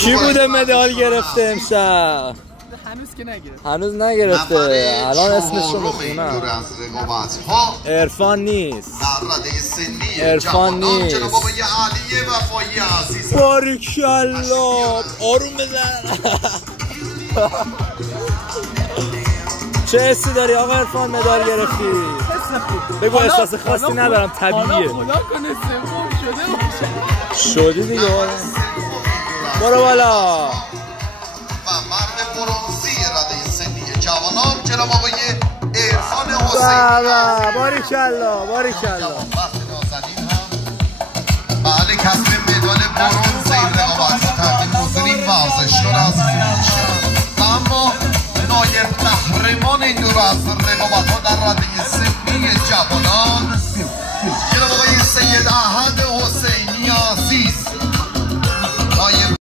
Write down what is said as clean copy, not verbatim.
چی بوده مدال گرفته امشب؟ هنوز که نگرفته. هنوز نگرفته. الان اسمش رو میخونم. عرفان نیست. عرفان نیست. باریکالله. آروم بزن. چه حسی داری آقا عرفان مدال گرفتی؟ بگو احساس خاصی ندارم طبیعیه. خدا کنه سوم شده باشه. شدی دیگه برو بالا. و مرد برنزی رده سنی جوانان جناب آقای عرفان حسینی. باریکالله باریکالله. بله کسب مدال برنز این رقابت رو تقدیم حضور این ورزشکار عزیز و اما نایب قهرمان این دور از رقابت ها در رده سنی جوانان جناب آقای سید احد حسینی عزیز